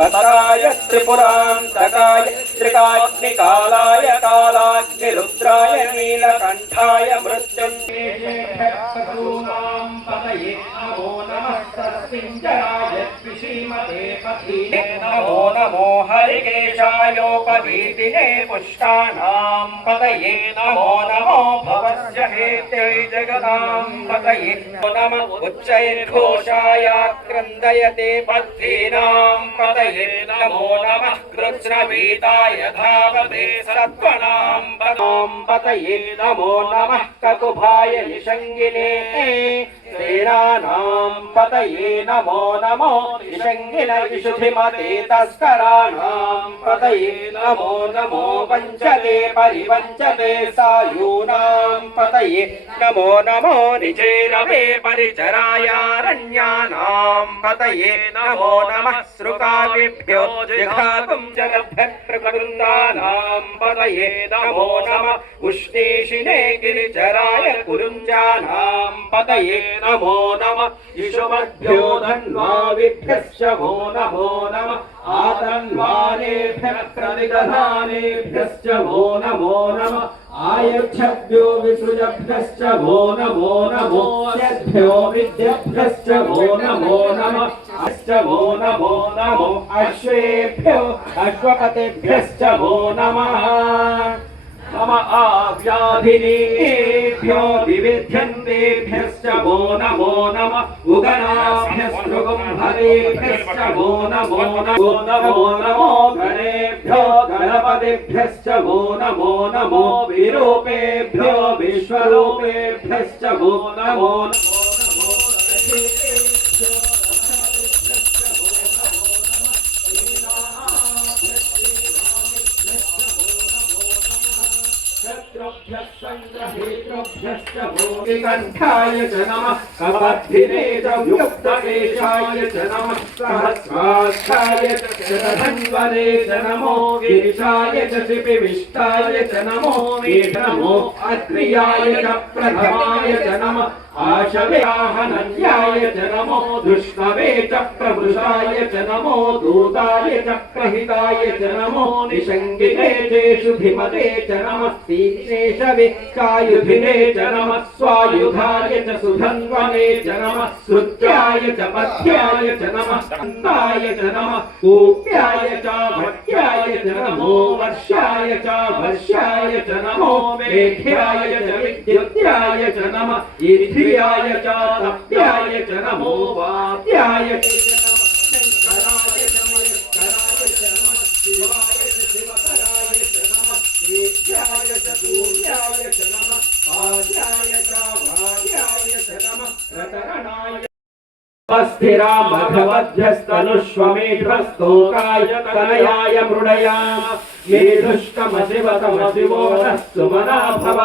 तताय त्रिपुरान्तकाय त्रिकाग्निकालाय कालाग्निरुद्राय नीलकण्ठाय मृत्युञ्जीवेभ्यः पतये नमो नमः तस्मिञ्जराय श्रीमते पथीने नमो नमो हरिकेशायोपवीतिने पुष्टानां पतये नमो नमो भवस्य हेत्यै जगदां पतये नमो नमः उच्चैर्घोषाय क्रन्दयते पद्धीनां पतये नमो नमः कृत्स्नवीताय धावते सत्त्वनां पदां पतये नमो नमः ककुभाय निषङ्गिने सेनानां पतये नमो नमो निषङ्गिन विशुधिमते तस्कराणां पतये नमो नमो वञ्चते परिवञ्चते सायूनां पतये नमो नमो निचैरवे परिचरायारण्यानां पतये नमो नमः सृकाविभ्यो जिघातुं जगद्भ्यः प्रकृन्दानां पतये नमो नमः उष्णीषिणे गिरिचराय कुरुञ्जानां पतये नमो नमः इषुमद्भ्यो धन्वाविभ्यश्च वो नमो नमः आतन्वानेभ्यः प्रतिदधानेभ्यश्च वो नमो नमः आयच्छभ्यो विसृजभ्यश्च वो नमो नमो यद्भ्यो विद्यभ्यश्च वो नमो नमः अश्च वो नमो नमो अश्वेभ्यो अश्वपतेभ्यश्च वो नमः मम आव्याधिनेभ्यो विविध्यन्तेभ्यश्च वो नमो नमः उगनाभ्यस्तृगुम्भरेभ्यश्च वो नमो नमो नमो नमो गणेभ्यो गणपतिभ्यश्च वो नमो नमो विरूपेभ्यो विश्वरूपेभ्यश्च वो नमो नमो नमो ejemplo, కంఠాయ చ నమ కబద్ధినేత్రయుక్తకేశాయ చ నమ సహస్రాక్షాయ చధన్వరే చ నమో గిరిశాయ చ త్రిపివిష్టాయ చ నమో నమో అక్రియాయ చ ప్రథమాయ చ నమ ఆశవ్యాహనన్యాయ చ నమో దుష్ణవే చ ప్రభృషాయ చ నమో దూతాయ చ ప్రహితాయ చ నమో నిషంగితే చేషు భిమతే చ నమ च नमः तीक्ष्णेशवे कायुधिने च नमः स्वायुधाय च सुधन्वने च नमः श्रुत्याय च पथ्याय च नमः स्कन्दाय च नमः कूप्याय च भट्याय च नमो वर्षाय च वर्षाय च नमो मेघ्याय च विद्युत्याय च नमः ईर्ध्याय च तप्याय च नमो वाप्याय च नमः वेद्याय च सूर्याय च नमः पाद्याय च भार्याय च नमः रतरणाय स्थिरा मघवध्यस्तनुष्वमेध्वस्तोकाय तनयाय मृडया सुमना भव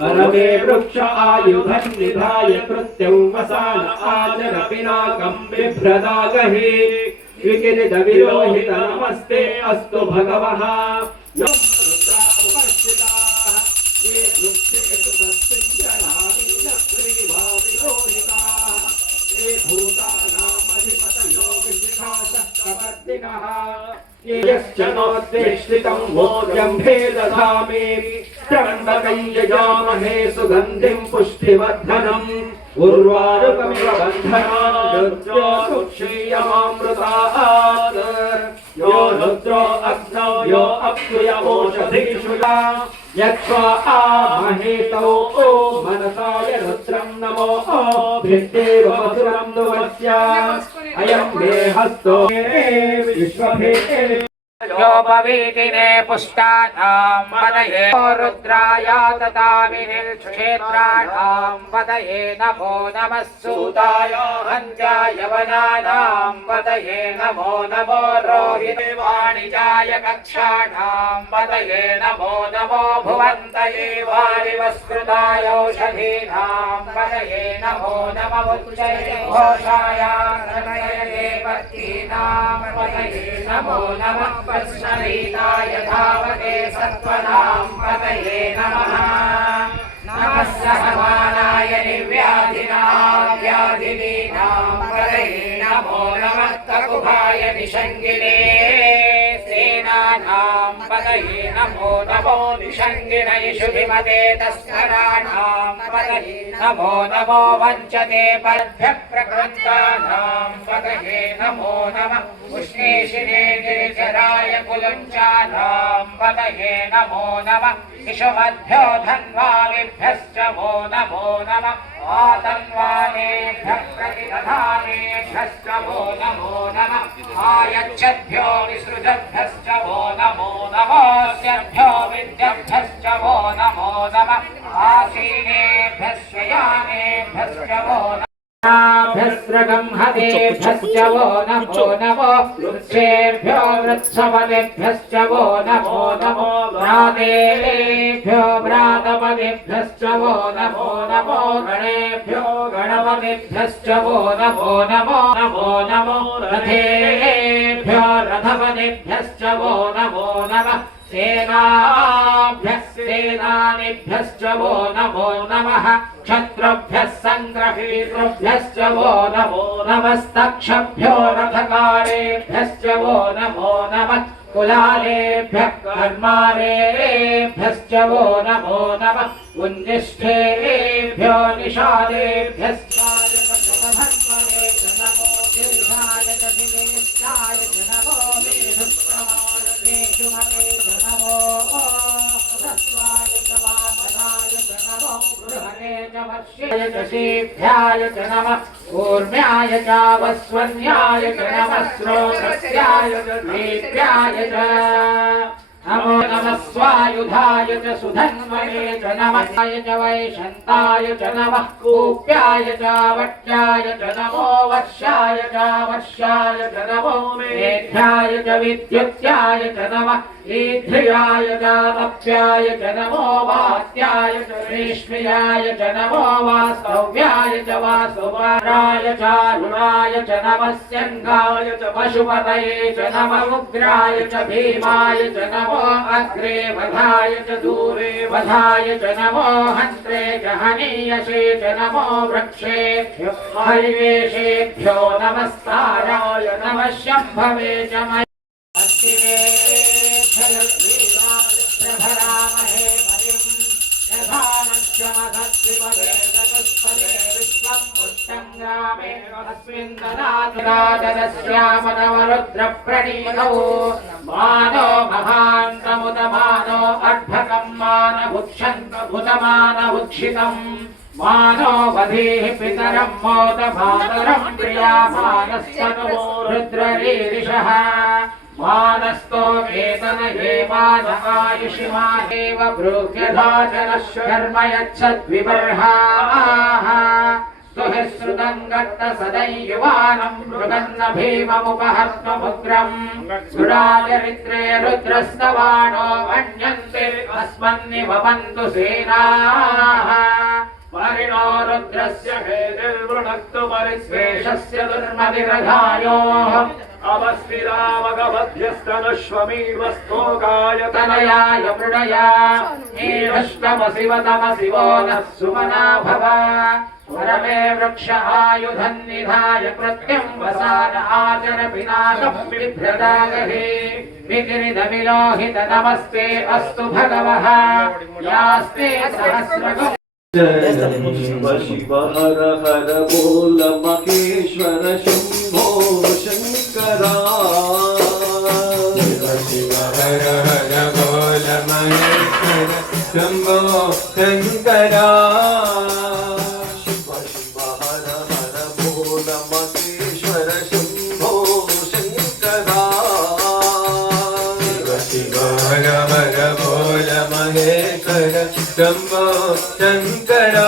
परमे वृक्ष आयुधं निधाय कृत्यं वसान आचर पिनाकं बिभ्रदागहे विकिरितविलोहित नमस्ते अस्तु भगवः। यं रुद्रा उपस्थिताः ये वृक्षेषु तस्मिञ्जनाविलोहिताः ये भूतानामधिपतयो विशिखासः कपर्दिनः ये यश्च नोद्वेष्टितं भोजम्भे दधामि त्र्यम्बकं यजामहे सुगन्धिं पुष्टिवर्धनम् उर्वारुकमिव बन्धनान् रुद्रो यो अप्सुयवोषधीषु यक्ष्वा आमहेतौ ओ मनसाय रुद्रं नमो भिद्देव मधुरं नुवस्य अयं देहस्तो विश्वभे योपवीतिने पुष्टानां पदये रुद्राय ददामिने क्षेत्राणां पदये नमो नमः सूताय हन्त्याय वनानां नमो नमो रोहिते वाणिजाय कक्षाणां पदये नमो नमो भुवन्तये वारिवस्कृताय औषधीनां पदये नमो नमः उच्चये घोषाय पदये नमो नमः वैष्णवीताय धावते सत्त्वनाम् पतये नमः। नमः सहमानाय निर्व्याधिनाव्याधिनीनाम् पतये नमो नमः तकुभाय निषङ्गिने। सेनानाम् पतये नमो नमो निषङ्गिणैषुभिमते तस्कराणाम् पतये नमो नमो वञ्चते पर्भ्यप्रकृन्तानाम् पतये नमो नमः। उष्णेशिने गिरिचराय कुलञ्चानां पदये नमो नमः शिशुमध्यो धन्वाविभ्यश्च वो नमो नमः आतन्वानेभ्यः प्रतिदधानेभ्यश्च वो नमो नमः आयच्छद्भ्यो विसृजद्भ्यश्च वो नमो नमोऽस्यभ्यो विद्यभ्यश्च वो नमो नमः आसीनेभ्यः शयानेभ्यश्च वो नमः भ्यस्रगंहतेभ्यश्च वो नमो नमो वृक्षेभ्यो वृक्षपदेभ्यश्च वो नमो नमो भ्रातेभ्यो भ्रातपदेभ्यश्च वो नमो नमो गणेभ्यो गणपतिभ्यश्च वो नमो नमो नमो नमो रथेभ्यो रथपदेभ्यश्च वो नमो नमः सेनाभ्यः सेनानिभ्यश्च वो नमो नमः। क्षत्रुभ्यः सङ्ग्रहीतृभ्यश्च वो नमो नमस्तक्षभ्यो रथकारेभ्यश्च वो नमो नमः। कुलालेभ्यः कर्मारेभ्यश्च वो नमो नमः। उन्निष्ठेभ्यो निषादेभ्यश्च नमो नमो ध्याय च नमः। कूर्म्याय चावस्वर्याय च नमः। श्रोत्रस्याय च। नमो नमः स्वायुधाय च सुधन्वने च नमः च वैशन्ताय च नमः कूप्याय च वट्याय च नमो वर्षाय च वर्षाय च नमो मेघ्याय च विद्युत्याय च नमः ईध्र्याय च तप्याय च नमो वात्याय च रेष्म्याय च नमो वास्तव्याय च वासुवाराय च रुणाय च नमः स्यङ्गाय च पशुपतये च नमः उग्राय च भीमाय च नमो अग्रे वधाय च दूरे, वधाय च नमो हन्त्रे च हनीयसे च नमो वृक्षेभ्यो, हरिवेशेभ्यो नमस्ताराय, नमः शम्भवे च पुष्टम् ग्रामे अस्मिन् ददातुरादस्यामनवरुद्रप्रणीतौ मानो महान्तमुदमानो अर्भकम् मानभुक्षन्तभुतमानभुक्षितम् मानो वधीः पितरम् मोदमातरम् प्रियामानस्तनुवो रुद्ररीरिषः। मानस्तो वेतन हेमान आयुषिमानेव ब्रूह्यधाचनः कर्म यच्छद्विबर्हाः सुहृश्रुतम् गत्त सदैयुवानम् मृगन्न भीममुपहर्त्वमुग्रम् सुराचरित्रे रुद्रस्तवाणो मन्यन्ते अस्मन्निभवन्तु सेनाः परिणो रुद्रस्य हेतिर्वृणक्तु परिस्वेषस्य दुर्मतिरधायोः अवस्विरामगमध्यस्तनश्वमीवस्तोकाय तनयाय मृडया नीडष्टमशिव तमशिवो नः सुमना भव वरमे वृक्ष आयुधन्निधाय कृत्यं वसान आचर पिनाकं बिभ्रदागहे। विगिरिधमिलोहित नमस्ते अस्तु भगवः। यास्ते सहस्रगो शिव हर हर बोल महेश्वर शम्भो शङ्करा शिव हर हर बोल महेश्वर शम्भो शङ्करा महेश्वर शम्भो शङ्करा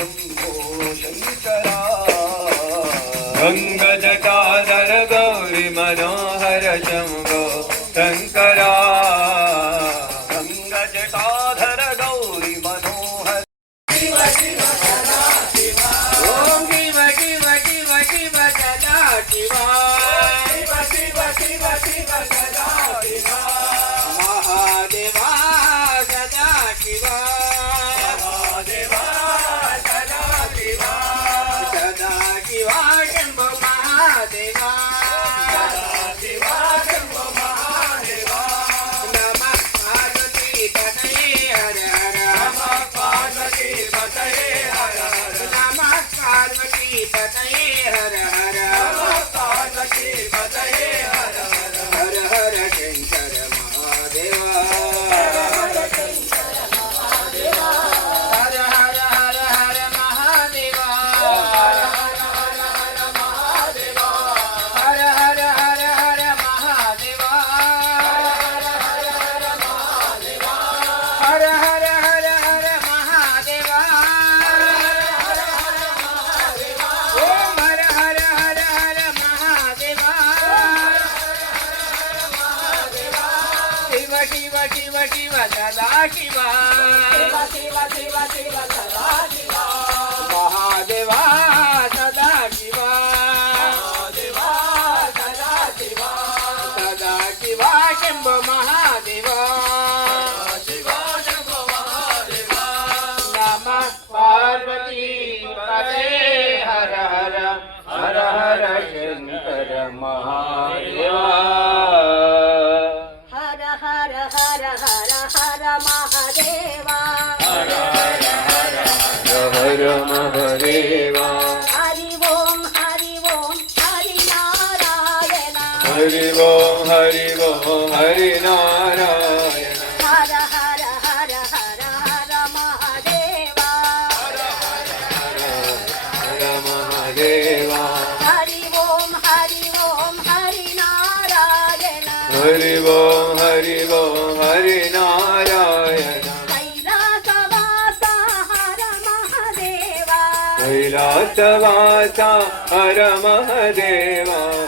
శంభో శంకరా శివ శివ సదా శివ శివ శివ శివ సదా శివ మహాదేవా సదా శివ మహాదేవా. సదా శివ సదా Shiva Shambhu Hari Om Hari Om Hari Narayana Hari Om Hari Om Hari Narayana वाचा हर महदेवा।